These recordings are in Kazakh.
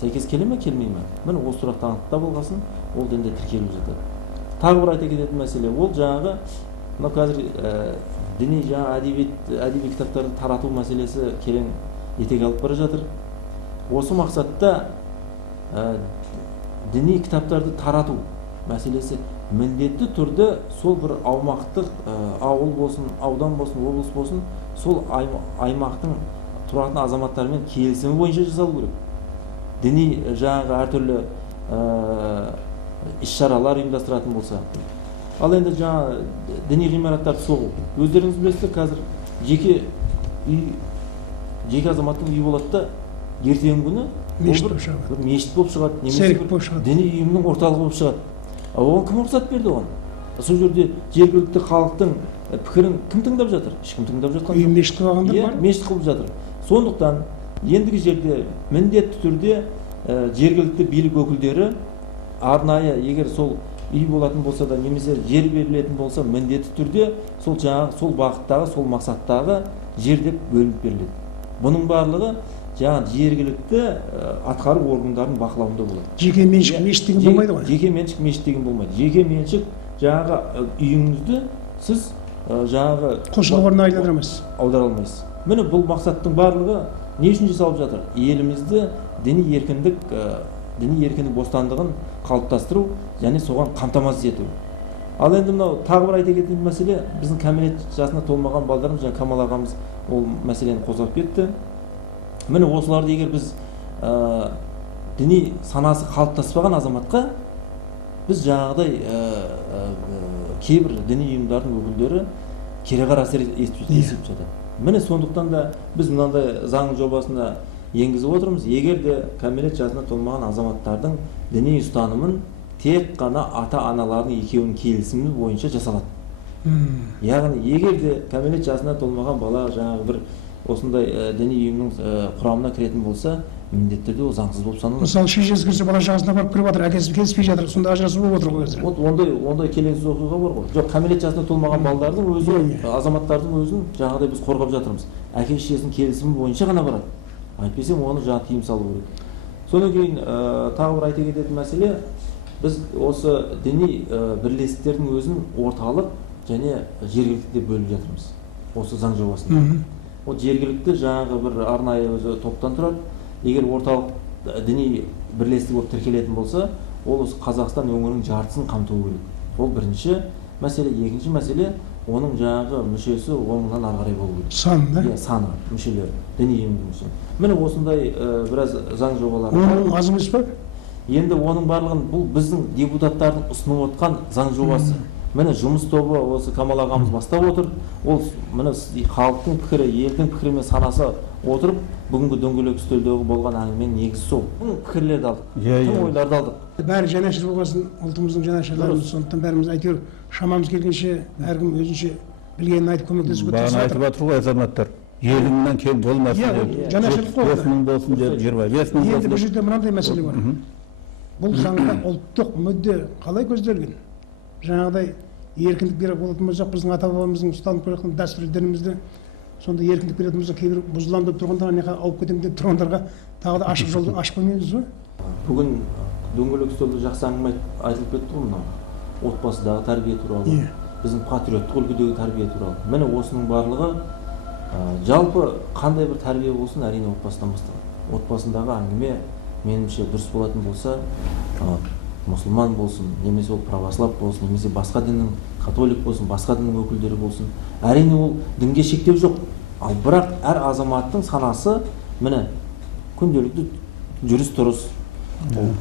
сәйкес келе ме келмей ме? Міне осы сұрақты анықтап болғасын, ол дінде тіркеліп жатады. Тағы бір айта кететін мәселе, ол жаңағы мына қазір діни жаңа әдеби кітаптарды тарату мәселесі керең етек алып бара жатыр. Осы мақсатта діни кітаптарды тарату мәселесі міндетті түрде сол бір аумақтық ауыл болсын, аудан болсын, облыс болсын, сол аймақтың тұратын азаматтарымен келісімі бойынша жасалу керек. Діни жаңағы әртүрлі іс-шаралар ұйымдастыратын болса. Ал енді жаңа діни ғимараттарды соғу. Өздеріңіз білесіздер, қазір жеке азаматтың үйі болады да, ертеңгі күні бір мешіт болып шығады, немесе бір діни ұйымның орталығы болып шығады. Оған кім рұқсат берді оған? Сол жерде жергілікті халықтың пікірін кім тыңдап жатыр? Ешкім тыңдап жатқан жоқ. Мешіт қылғандар бар. Мешіт қылып жатыр. Сондықтан ендігі жерде міндетті түрде жергілікті билік өкілдері арнайы, егер сол үй болатын болса да, немесе жер берілетін болса, міндетті түрде сол жаңағы сол бағыттағы, сол мақсаттағы жер деп бөлініп беріледі. Бұның барлығы жаңағы жергілікті атқару органдарының бақылауында болады. Жеке меншік мешіт деген болмайды ғой. Жеке меншік мешіт деген болмайды. Жеке меншік жаңағы үйіңізді сіз жаңағы құлшылық орнына аудара алмайсыз. Міне бұл мақсаттың барлығы не үшін жасалып жатыр? Елімізді діни еркіндік бостандығын қалыптастыру және соған қамтамасыз ету. Ал енді мынау тағы бір айта кететін мәселе, біздің кәмелет жасына толмаған балдарымыз, жаңа Камал ағамыз ол мәселені қозғап кетті. Міне осыларды егер біз діни санасы қалыптаспаған азаматқа біз жаңағыдай кейбір діни ұйымдардың өкілдері кереғар әсер етіп жатады. Міне сондықтан да біз мынандай заң жобасына енгізіп отырмыз. Егер де кәмелет жасына толмаған азаматтардың діни ұстанымын тек қана ата-аналардың екеуінің келісімі бойынша жасалады. Яғни егер де кәмелет жасына толмаған бала жаңағы бір осындай діни ұйымның құрамына кіретін болса, міндетті түрде ол заңсыз болып саналады. Мысалы, шешесі келсе бала жағасына барып кіріп жатыр, әкесі келіспей жатыр, сонда ажырасу болып отыр ғой қазір. Ондай келеңсіз оқиға бар ғой. Жоқ, кәмелет жасына толмаған балалардың өзі, азаматтардың өзін жаңағыдай біз қорғап жатырмыз. Әке шешесінің келісімі бойынша ғана барады. Айтпесем оны жаңа тыйым салу керек. Содан кейін тағы бір айта кететін мәселе, біз осы діни бірлестіктердің өзін орталық және жергілікті деп бөліп жатырмыз. Осы заң жобасында. Ол жергілікті жаңағы бір арнайы өзі топтан тұрады. Егер орталық діни бірлестік болып тіркелетін болса, ол осы Қазақстан өңірінің жартысын қамтуы керек. Ол бірінші мәселе. Екінші мәселе, оның жаңағы мүшесі 10-нан ары қарай болу керек. Саны, да? Саны, мүшелері, діни ұйымның мүшесі. Міне осындай біраз заң жобалары. Оның аз емес па? Енді оның барлығын бұл біздің депутаттардың ұсынып отқан заң жобасы. Міне жұмыс тобы осы Камал ағамыз бастап отыр. Ол міне халықтың пікірі, елдің пікірімен санаса отырып, бүгінгі дөңгелек үстелдегі болған әңгіменің негізі сол. Бұл пікірлерді алдық, тың ойларды алдық. Бәрі жанашыр болғасын, ұлтымыздың жанашырларымыз, сондықтан бәріміз әйтеуір шамамыз келгенше әркім өзінше білгенін айтып көмектесуге тырысып жатыр. Бағана айтып жатыр ғой азаматтар, еліңнен кем болмасын деп. Жанашырлық қой. 5.000 болсын, 25.000 болсын. Енді бұл жерде мынандай мәселе бар. Бұл заңда ұлттық мүдде қалай көзделген? Жаңағыдай еркіндік беріп болатын болсақ, біздің ата-бабамыздың ұстанып келе жатқан дәстүрлерімізді сонда еркіндік беретін болса, кейбір бұзыламын деп тұрғандарға, алып кетемін деп тұрғандарға тағы да ашық жолды ашып қоймаймыз ба? Бүгін дөңгелек үстелде жақсы әңгіме айтылып кетті ғой, мынау отбасыдағы тәрбие туралы, біздің патриоттық үлгідегі тәрбие туралы. Міне осының барлығы жалпы қандай бір тәрбие болсын, әрине отбасыдан басталады. Отбасындағы әңгіме меніңше дұрыс болатын болса, мұсылман болсын, немесе ол православ болсын, немесе басқа діннің католик болсын, басқа діннің өкілдері болсын, әрине ол дінге шектеу жоқ. Ал бірақ әр азаматтың санасы міне күнделікті жүріс-тұрыс,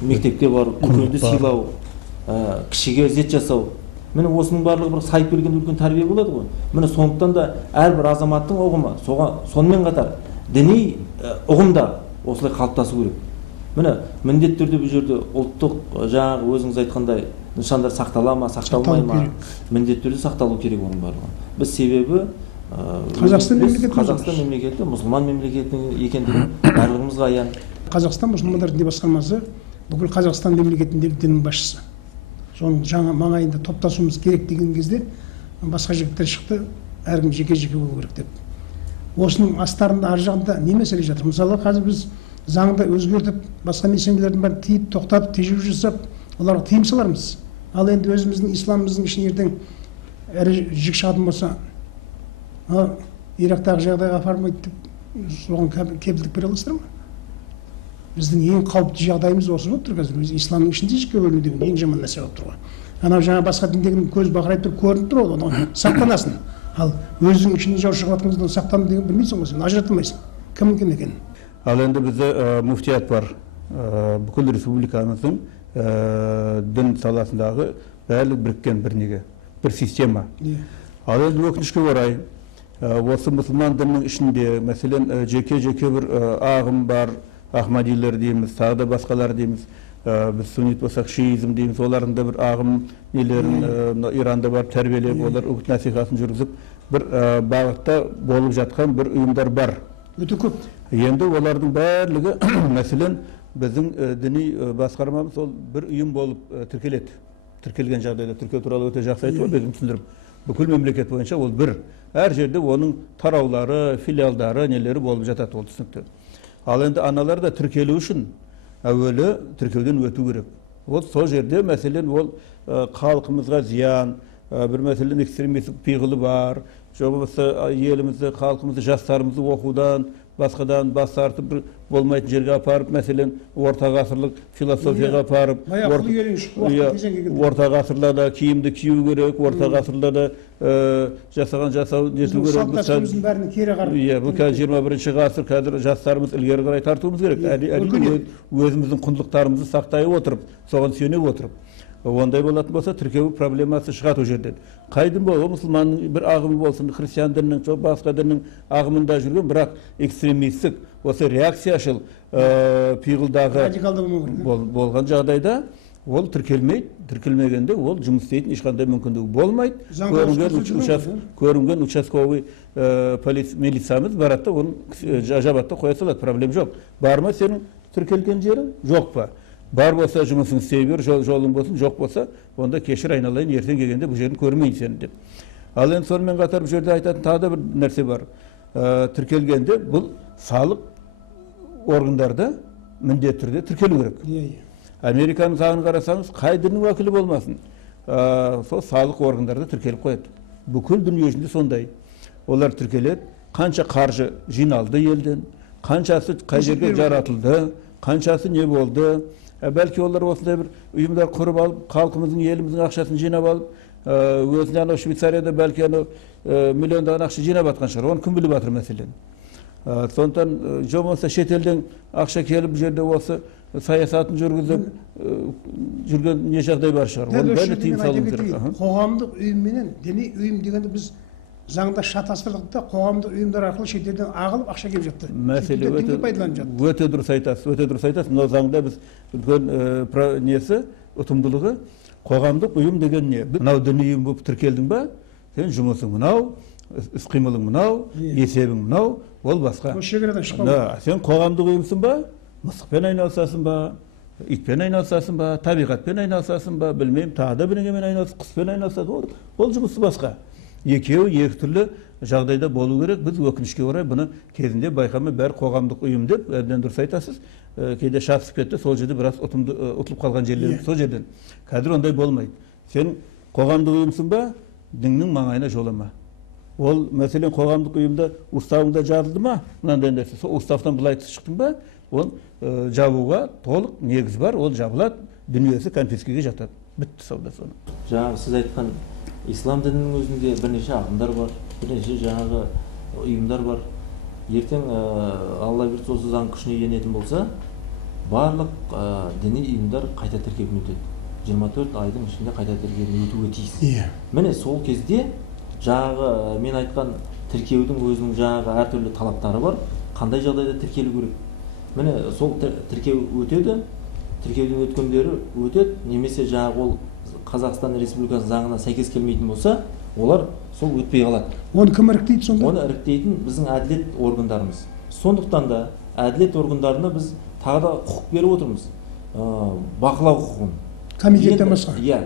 мектепке бару, үлкенді сыйлау, кішіге ізет жасау. Міне осының барлығы бір сайып келген үлкен тәрбие болады ғой. Міне сондықтан да әрбір азаматтың ұғымы, сонымен қатар діни ұғым да осылай қалыптасу керек. Міне міндетті түрде бұл жерде ұлттық жаңағы өзіңіз айтқандай нышандар сақтала ма, сақталмай ма, міндетті түрде сақталу керек оның барлығы. Біз себебі Қазақстан мемлекеті, мұсылман мемлекеті екендігі барлығымызға аян. Қазақстан мұсылмандар діни басқармасы бүкіл Қазақстан мемлекетіндегі діннің басшысы. Соның жаңа маңайында топтасуымыз керек деген кезде басқа жігіттер шықты, әркім жеке-жеке болу керек деп. Осының астарында ар жағында не мәселе жатыр? Мысалы, қазір біз заңды өзгертіп, басқа мекемелердің бәрін тиіп, тоқтатып, тежеу жасап, оларға тыйым салармыз. Ал енді өзіміздің исламымыздың ішіне ертең ірі жік шығатын болса, Ирактағы жағдайға апармайды деп соған кепілдік бере аласыздар ма? Біздің ең қауіпті жағдайымыз осы болып тұр қазір. Біз исламның ішінде жікке бөліну деген ең жаман нәрсе болып тұр ғой. Анау жаңа басқа діндегінің көз бақырайып тұрып көрініп тұр ғой, оны сақтанасын. Ал өзің ішіне жау шығып жатқаныңыздан сақтану деген білмейсің ғой, сен ажырата алмайсың. Кім кім екенін. Ал енді бізде муфтият бар. Бүкіл республикамыздың дін саласындағы барлық біріккен бір неге, бір система. Ал енді өкінішке орай, осы мұсылман дінінің ішінде, мәселен, жеке бір ағым бар, Ахмадилер дейміз, тағы да басқалар дейміз, біз суннит болсақ шиизм дейміз, олардың да бір ағым нелерін Иранда бар тәрбиелеп, олар үгіт насихатын жүргізіп, бір бағытта болып жатқан бір ұйымдар бар. Өте көп. Енді олардың барлығы, мәселен, біздің діни басқармамыз ол бір ұйым болып тіркеледі. Тіркелген жағдайда, тіркеу туралы өте жақсы айтып бегім түсіндіріп. Бүкіл мемлекет бойынша ол бір. Әр жерде оның тараулары, филиалдары, нелері болып жатады, ол түсінікті. Ал енді аналар да тіркелу үшін әуелі тіркеуден өту керек. Ол сол жерде, мәселен, ол халқымызға зиян, бір мәселен экстремистік пиғылы бар, жобасы елімізді, халқымызды, жастарымызды оқудан, басқадан бас тартып бір болмайтын жерге апарып, мәселен, орта ғасырлық философияға апарып, орта ғасырларда киімді кию керек, орта ғасырларда жасау нету керек. Салт-дәстүріміздің бәріне кері қарап. Бұл қазір 21-ші ғасыр, қазір жастарымыз ілгері қарай тартуымыз керек. Әрине өзіміздің құндылықтарымызды сақтай отырып, соған сүйене отырып. Ондай болатын болса, тіркеу проблемасы шығады ол жерден. Қайдың бол, ол мұсылманның бір ағымы болсын, христиан дінінің, басқа діннің ағымында жүрген, бірақ экстремистік, осы реакцияшыл пиғылдағы болған жағдайда, ол тіркелмейді, тіркелмегенде ол жұмыс істейтін ешқандай мүмкіндігі болмайды. Көрінген участковый милициямыз барады, оны жабатта қоя салады, проблем жоқ. Бар ма сенің тіркелген жерің? Жоқ па? Бар болса жұмысын істей бер, жолың болсын, жоқ болса, онда кешір айналайын, ертең келгенде бұл жерін көрмейін сені деп. Ал енді сонымен қатар бұл жерде айтатын тағы да бір нәрсе бар. Тіркелгенде бұл салық органдарда міндетті түрде тіркелу керек. Американың заңын қарасаңыз, қай діннің уәкілі болмасын, сол салық органдарда тіркеліп қояды. Бүкіл дүние жүзінде сондай. Олар тіркеледі, қанша қаржы жиналды елден, қаншасы қай жерге жаратылды, қаншасы не болды. Бәлки олар осындай бір ұйымдар құрып алып, халқымыздың, еліміздің ақшасын жинап алып, өзіне анау Швейцарияда бәлки анау миллиондаған ақша жинап атқан шығар. Оны кім біліп жатыр мәселен. Сондықтан жомаса шетелден ақша келіп жерде осы саясатын жүргізіп жүрген не жағдай бар шығар. Оны бәрі тыйым салу керек. Қоғамдық ұйым менен діни ұйым дегенде біз заңда шатастырдық та, қоғамдық ұйымдар арқылы шетелден ағылып ақша келіп жатты. Мәселе өте дұрыс айтасыз, өте дұрыс айтасыз. Мынау заңда біз үлкен несі, ұтымдылығы, қоғамдық ұйым деген не? Мынау діни ұйым болып тіркелдің ба, сен жұмысың мынау, іс-қимылың мынау, есебің мынау, ол басқа. Сен қоғамдық ұйымсың ба, мысықпен айналысасың ба, итпен айналысасың ба, табиғатпен айналысасың ба, білмеймін, тағы да бірдеңемен айналысасың, құспен айналысасың, ол жұмысы басқа. Екеуі екі түрлі жағдайда болу керек. Біз өкінішке орай бұны кезінде байқамай бәрі қоғамдық ұйым деп, әбден дұрыс айтасыз, кейде шатысып кетті, сол жерде біраз ұтылып қалған жерлеріміз сол жерден. Қазір ондай болмайды. Сен қоғамдық ұйымсың ба, діннің маңайына жолама. Ол мәселен қоғамдық ұйымда уставыңда жазылды ма, мынандай нәрсе, сол уставтан былай шықтың ба, ол жабуға толық негіз бар, ол жабылады, дүниесі конфискеге жатады. Бітті сауда соны. Жаңағы сіз айтқан ислам дінінің өзінде бірнеше ағымдар бар, бірнеше жаңағы ұйымдар бар. Ертең Алла бұйыртса осы заң күшіне енетін болса, барлық діни ұйымдар қайта тіркеуден өтеді. 24 айдың ішінде қайта тіркеуден өтуге тиіс. Міне сол кезде жаңағы мен айтқан тіркеудің өзінің жаңағы әртүрлі талаптары бар. Қандай жағдайда тіркелу керек? Міне сол тіркеу өтеді, тіркеуден өткендері өтеді, немесе жаңағы ол Қазақстан Республикасы заңына сәйкес келмейтін болса, олар сол өтпей қалады. Оны кім іріктейді сонда? Оны іріктейтін біздің әділет органдарымыз. Сондықтан да әділет органдарына біз тағы да құқық беріп отырмыз. Бақылау құқығын. Комитеттен басқа. Иә,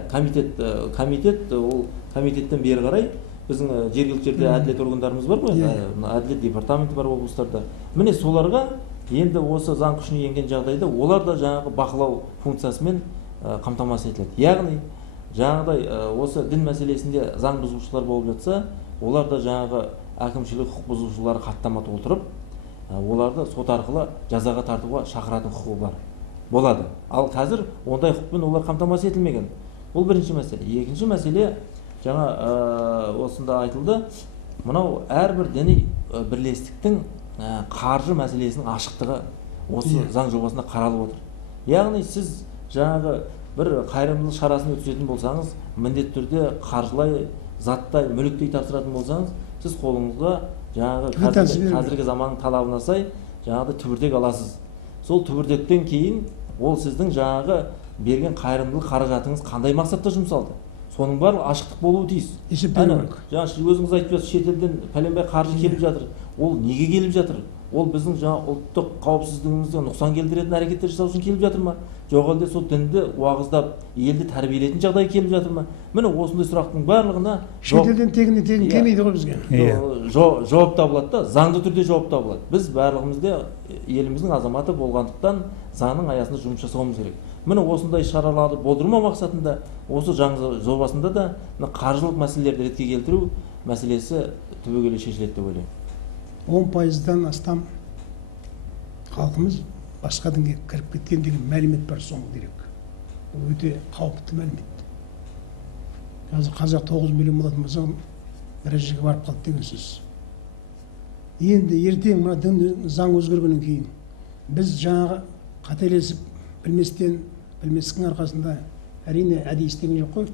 комитеттен бері қарай біздің жергілікті жерде әділет органдарымыз бар ғой, әділет департаменті бар облыстарда. Міне соларға Енді осы заң күшіне енген жағдайда олар да жаңағы бақылау функциясымен қамтамасыз етіледі. Яғни жаңағыдай осы дін мәселесінде заң бұзушылар болып жатса, олар да жаңағы әкімшілік құқық бұзушылар хаттама толтырып, оларды сот арқылы жазаға тартуға шақыратын құқығы бар болады. Ал қазір ондай құқықпен олар қамтамасыз етілмеген. Бұл бірінші мәселе. Екінші мәселе, жаңа осында айтылды, мынау әрбір діни бірлестіктің қаржы мәселесінің ашықтығы осы заң жобасында қаралып отыр. Яғни сіз жаңағы бір қайырымдылық шарасын өткізетін болсаңыз, міндетті түрде қаржылай, заттай, мүліктей тапсыратын болсаңыз, сіз қолыңызға жаңағы қазіргі заманның талабына сай жаңағы түбіртек аласыз. Сол түбіртектен кейін ол сіздің жаңағы берген қайырымдылық қаражатыңыз қандай мақсатта жұмсалды, соның барлығы ашықтық болуы тиіс. Жаңа өзіңіз айтып жатсыз, шетелден пәленбай қаржы келіп жатыр. Ол неге келіп жатыр? Ол біздің жаңа ұлттық қауіпсіздігімізге нұқсан келтіретін әрекеттер жасау үшін келіп жатыр ма? Жоқ әлде сол дінді уағыздап, елді тәрбиелейтін жағдай келіп жатыр ма? Міне осындай сұрақтың барлығына шетелден тегін келмейді ғой бізге. Жауап табылады да, заңды түрде жауап табылады. Біз барлығымыз да еліміздің азаматы болғандықтан заңның аясында жұмыс жасауымыз керек. Міне осындай шараларды болдырмау мақсатында осы заң жобасында да қаржылық мәселелерді ретке келтіру мәселесі түбегейлі шешіледі деп ойлаймын. 10%-дан астам халқымыз басқа дінге кіріп кеткен деген мәлімет бар соңғы дерек. Ол өте қауіпті мәлімет. Қазір қазақ 9 миллион болатын болса, біраз жерге барып қалды деген сөз. Енді ертең мына дін заң өзгергеннен кейін біз жаңағы қателесіп білместіктің арқасында әрине әдейі істеген жоқ қой.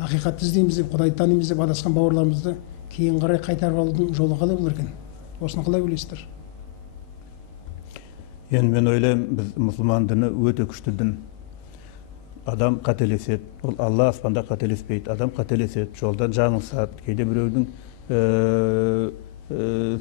Ақиқатты іздейміз деп, Құдайды танимыз деп адасқан бауырларымызды кейін қарай қайтарып алудың жолы қалай болар екен? Осыны қалай ойлайсыздар? Енді мен ойлаймын, біз мұсылман діні өте күшті дін. Адам қателеседі, ол Алла аспанда қателеспейді. Адам қателеседі, жолдан жаңылысады, кейде біреудің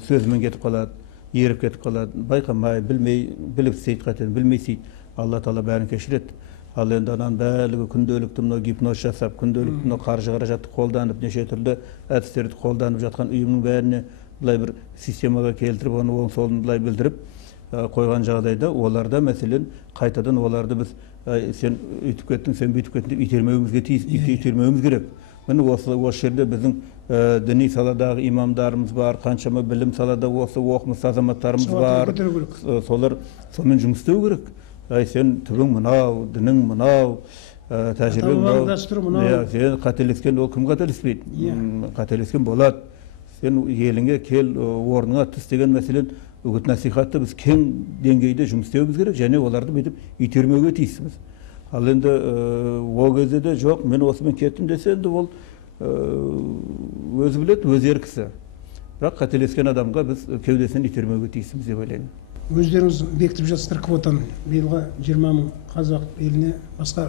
сөзімен кетіп қалады, еріп кетіп қалады, байқамай, білмей, біліп істейді қатені, білмей істейді. Алла Тағала бәрін кешіреді. Ал енді ананың барлығы күнделікті мынау гипноз жасап, күнделікті мынау қаржы қаражатты қолданып, неше түрлі әдістерді қолданып жатқан ұйымның бәріне былай бір системаға келтіріп, оны оң солын былай білдіріп қойған жағдайда, оларда мәселен қайтадан оларды біз сен үйтіп кеттің, сен бүйтіп кеттің деп итермеуімізге тиіс, итермеуіміз керек. Міне осы жерде біздің діни саладағы имамдарымыз бар, қаншама білім салада осы оқымысты азаматтарымыз бар. Солар сонымен жұмыс істеу керек. Сен түбің мынау, дінің мынау, тәжірибең мынау. Сен қателескен, ол кім қателеспейді? Қателескен болады. Сен еліңе кел, орныңа түс деген мәселен үгіт насихатты біз кең деңгейде жұмыс істеуіміз керек, және оларды бүйтіп итермеуге тиіспіз. Ал енді ол кезде де жоқ, мен осымен кеттім десе, енді ол өзі біледі, өз еркісі. Бірақ қателескен адамға біз кеудесінен итермеуге тиіспіз деп ойлаймын. Өздеріңіз бекітіп жатсыздар квотаны. Биылға 20 мың қазақ еліне басқа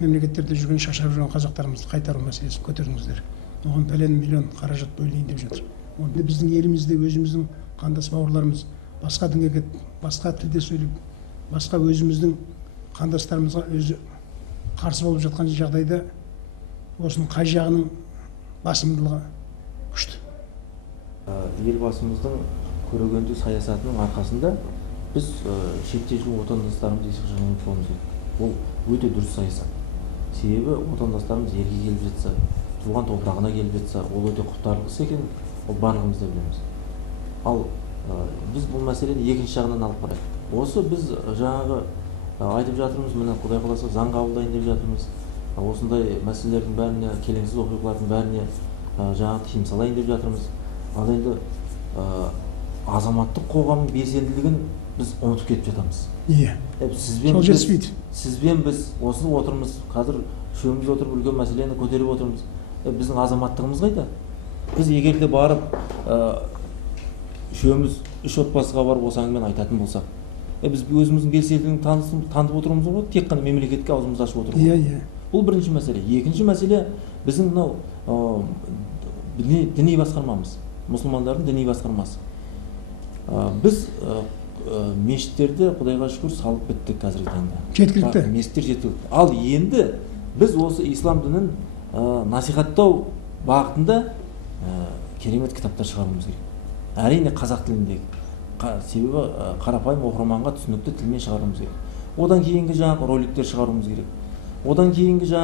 мемлекеттерде жүрген шашырап жүрген қазақтарымызды қайтару мәселесін көтердіңіздер. Оған пәлен миллион қаражат бөлінейін деп жатыр. Онда біздің елімізде өзіміздің қандас бауырларымыз басқа дінге кетіп, басқа тілде сөйлеп, басқа өзіміздің қандастарымызға өзі қарсы болып жатқан жағдайда осының қай жағының басымдылығы күшті? Елбасымыздың көрегенді саясатының арқасында біз шетте жүрген отандастарымыз есік жағынан ұмытпауымыз керек. Ол өте дұрыс саясат. Себебі отандастарымыз елге келіп жатса, туған топырағына келіп жатса, ол өте құптарлық іс екен, ол барлығымыз да білеміз. Ал біз бұл мәселені екінші жағынан алып қарайық. Осы біз жаңағы айтып жатырмыз, міне Құдай қаласа заң қабылдайын деп жатырмыз. Осындай мәселелердің бәріне, келеңсіз оқиғалардың бәріне жаңағы тыйым салайын деп жатырмыз. Ал енді азаматтық қоғамның белсенділігін біз ұмытып кетіп жатамыз. Сізбен біз осы отырмыз, қазір үшеуміз отырып үлкен мәселені көтеріп отырмыз. Біздің азаматтығымыз қайда? Біз егер де барып үшеуміз үш отбасыға барып осы әңгімені айтатын болсақ, біз өзіміздің белсенділігін танытып отырмыз ғой, тек қана мемлекетке аузымызды ашып отырмыз. Бұл бірінші мәселе. Екінші мәселе, біздің мынау діни басқармамыз, мұсылмандардың діни басқармасы. Біз мешіттерді Құдайға шүкір салып біттік қазіргі таңда. Жеткілікті. Мешіттер жеткілікті. Ал енді біз осы ислам дінін насихаттау бағытында керемет кітаптар шығаруымыз керек. Әрине қазақ тіліндегі. себебі қарапайым оқырманға түсінікті тілмен шығаруымыз керек. Одан кейінгі жаңағы роликтер шығаруымыз керек. Одан кейінгі